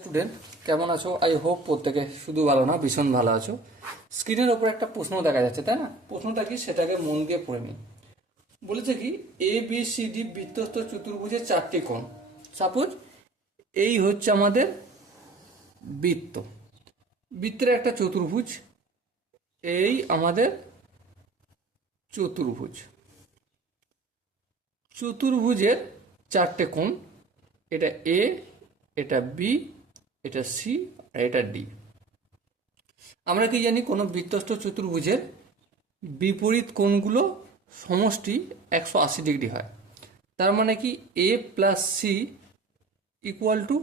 Student কেমন আছো? I hope প্রত্যেকে শুধু ভালো না, ভীষণ ভালো আছো। স্ক্রিনের ওপর একটা প্রশ্ন দেখা যাচ্ছে, তাই না? প্রশ্নটা কি? সেটাকে মন দিয়ে পড়ে নিই বলেছে কি এ বি সি ডি বৃত্তস্থ চতুর্ভুজের চারটি কোণ। সাপোজ এই হচ্ছে আমাদের বৃত্ত। বৃত্তের একটা চতুর্ভুজ, এই আমাদের চতুর্ভুজ। চতুর্ভুজের চারটে কোণ, এটা এ এটা বি এটা সি আর এটা ডি আমরা কি জানি কোনো বৃত্তস্থ চতুর্ভুজের বিপরীত কোণগুলো সমষ্টি একশো আশি ডিগ্রি হয়। তার মানে কি A plus C equal to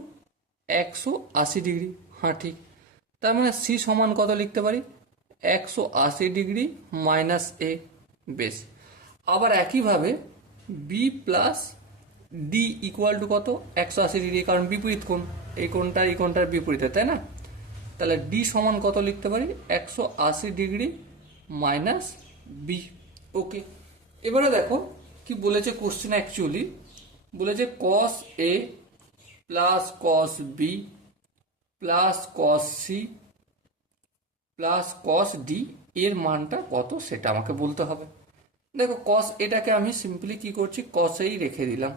একশো আশি ডিগ্রি। হ্যাঁ ঠিক। তার মানে সি সমান কত লিখতে পারি? একশো আশি ডিগ্রি মাইনাস এ বেশ। আবার একইভাবে B plus D equal to কত? একশো আশি ডিগ্রি কারণ বিপরীত কোণ। এই কোণটা এই কোণটার বিপরীতে, তাই না? তাহলে ডি সমান কত লিখতে পারি? একশো আশি ডিগ্রি মাইনাস বি ওকে এবারে দেখো কি বলেছে কোশ্চেন অ্যাকচুয়ালি বলেছে cos A plus cos B plus cos C plus cos D এর মানটা কত সেটা আমাকে বলতে হবে। দেখো কস এটাকে আমি সিম্পলি কি করছি? কসেই রেখে দিলাম।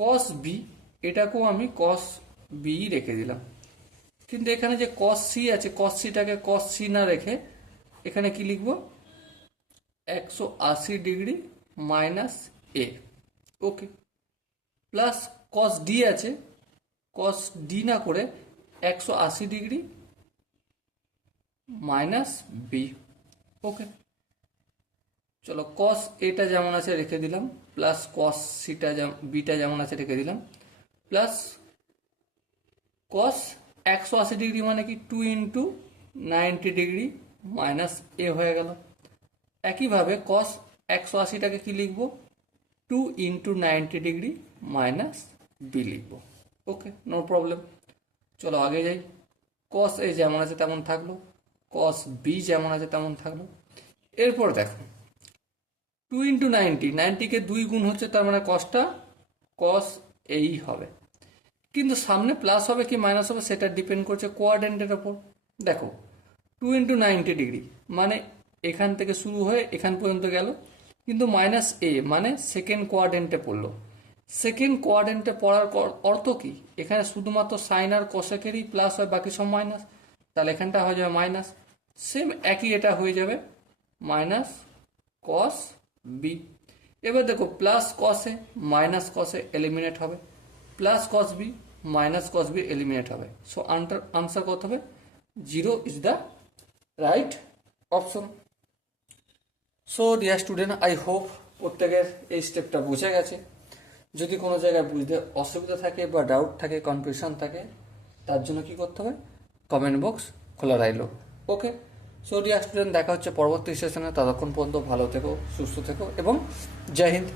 কস বি এটাকেও আমি কস বি রেখে দিলাম। কিন্তু এখানে যে কস সি আছে কস সিটাকে কস সি না রেখে এখানে কি লিখব? একশো আশি degree minus A okay. Plus cos D আছে কস ডি না করে একশো আশি ডিগ্রি মাইনাস বি ওকে। চলো কস এটা যেমন আছে রেখে দিলাম প্লাস কস সিটা বিটা যেমন আছে রেখে দিলাম প্লাস কস একশো আশি ডিগ্রি মানে কি two into ninety degree minus A হয়ে গেল। একইভাবে কস একশো আশিটাকে কি লিখব? Two into ninety degree minus B লিখব। ওকে নো প্রবলেম চলো আগে যাই। কস এ যেমন আছে তেমন থাকল কস বি যেমন আছে তেমন থাকল। এরপর দেখো টু ইন্টু নাইনটি নাইনটিকে দুই গুণ হচ্ছে তার মানে কসটা কস এই হবে। কিন্তু সামনে প্লাস হবে কি মাইনাস হবে সেটা ডিপেন্ড করছে কোয়ার্ডেন্টের ওপর। দেখো টু ইন্টু নাইনটি ডিগ্রি মানে এখান থেকে শুরু হয়ে এখান পর্যন্ত গেল। কিন্তু মাইনাস এ মানে সেকেন্ড কোয়ার্ডেন্টে পড়ল। সেকেন্ড কোয়ার্ডেন্টে পড়ার অর্থ কি? এখানে শুধুমাত্র সাইন আর কষেকেরই প্লাস হয়, বাকি সব মাইনাস তাহলে এখানটা হয়ে যাবে মাইনাস সেম একই এটা হয়ে যাবে মাইনাস কস বি এবার দেখো প্লাস কসে মাইনাস কসে এলিমিনেট হবে। Plus cos B minus cos B eliminate হবে। সো আনসার আনসার কত হবে? Zero is the right option so dear student I hope প্রত্যেকের এই স্টেপটা বুঝে গেছে। যদি কোনো জায়গায় বুঝতে অসুবিধা থাকে বা ডাউট থাকে কনফিউশন থাকে, তার জন্য কি করতে হবে? কমেন্ট বক্স খোলা রাখল ওকে সো ডিয়ার স্টুডেন্ট দেখা হচ্ছে পরবর্তী সেশনে ততক্ষণ পর্যন্ত ভালো থেকো, সুস্থ থেকো এবং জয় হিন্দ।